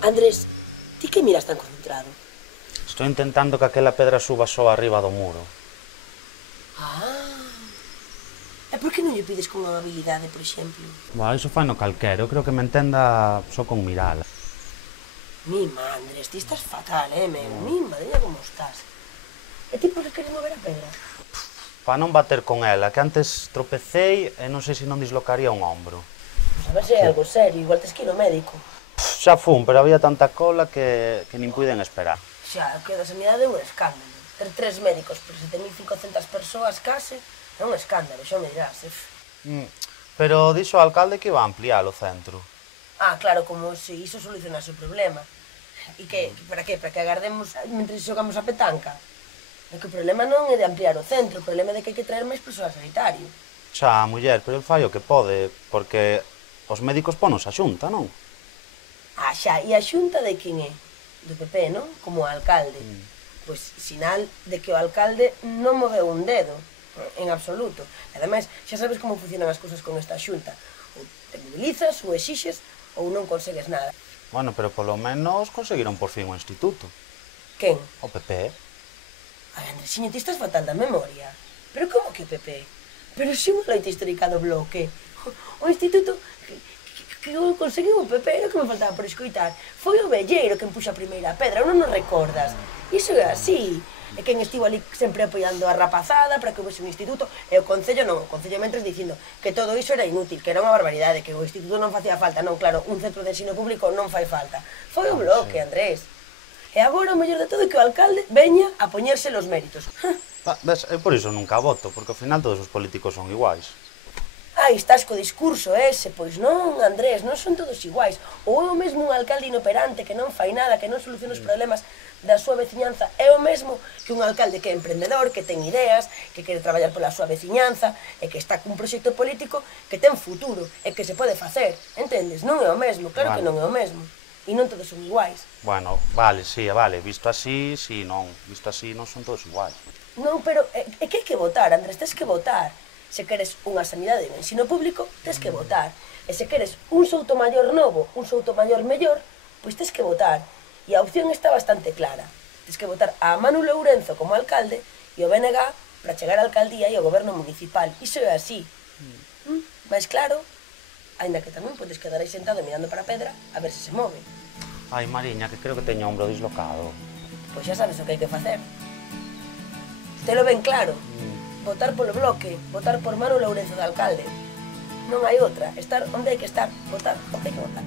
Andrés, ti que miras tan concentrado? Estou intentando que aquela pedra suba só arriba do muro. E por que non lle pides con amabilidade, por exemplo? Buah, iso fai no calquera, eu creo que me entenda só con mirala. Mima, Andrés, ti estás fatal, meu? Mima, dime como estás. E ti por que queres mover a pedra? Pa non bater con ela, que antes tropecei e non sei se non dislocaría un ombro. Pois a ver se é algo serio, igual tes que ir ao médico. Xa fun, pero había tanta cola que nin puiden esperar. Xa, que da sanidade é un escándalo. Ter 3 médicos por 7.500 persoas case é un escándalo, xa me dirás. Pero dixo o alcalde que iba a ampliar o centro. Ah, claro, como se iso solucionase o problema. E que, para que? Para que agardemos mentre xogamos a petanca? É que o problema non é de ampliar o centro, o problema é de que hai que traer máis persoal sanitario. Xa, muller, pero el fai o que pode, porque os médicos ponos a xunta, non? Ah, xa, e a xunta de quen é? Do PP, non? Como o alcalde. Pois sinal de que o alcalde non moveu un dedo, en absoluto. E ademais, xa sabes como funcionan as cousas con esta xunta. Ou te mobilizas, ou exixes, ou non consegues nada. Bueno, pero polo menos conseguiron por fin o instituto. Quen? O PP. Ai, Andresiño, ti estás fatal da memoria. Pero como que o PP? Pero si unha loita histórica do bloque. O instituto que conseguiu o PP, era o que me faltaba por escoitar. Foi o velleiro que empuxa a primeira pedra, non nos recordas? Iso é así. E quen estivo ali sempre apoiando a rapazada para que houvese un instituto, e o Concello non, o Concello mentres dicindo que todo iso era inútil, que era unha barbaridade, que o instituto non facía falta. Non, claro, un centro de ensino público non fai falta. Foi o bloque, Andrés. E agora o mellor de todo é que o alcalde veña a poñerse los méritos. Ves, eu por iso nunca voto, porque ao final todos os políticos son iguais. Ai, estás co discurso ese, pois non, Andrés, non son todos iguais. Ou é o mesmo un alcalde inoperante que non fai nada, que non soluciona os problemas da súa veciñanza, é o mesmo que un alcalde que é emprendedor, que ten ideas, que quere traballar pola súa veciñanza, e que está cun proxecto político que ten futuro, e que se pode facer, entendes? Non é o mesmo, claro que non é o mesmo. E non todos son iguais. Bueno, vale, sí, vale, visto así, sí, non. Visto así non son todos iguais. Non, pero é que hai que votar, Andrés, tes que votar. Se queres unha sanidade e un ensino público, tes que votar. E se queres un Soutomaior novo, un Soutomaior mellor, pois tes que votar. E a opción está bastante clara. Tes que votar a Manu Lourenzo como alcalde e o BNG para chegar á alcaldía e ao goberno municipal. Iso é así. Mais claro, aínda que tamén podes quedar aí sentado mirando para a pedra a ver se se move. Ai, Mariña, que creo que teño o ombro dislocado. Pois xa sabes o que hai que facer. Telo ben claro. Votar polo bloque, votar por Manu Lourenzo de alcalde. Non hai outra, estar onde hai que estar, votar onde hai que votar.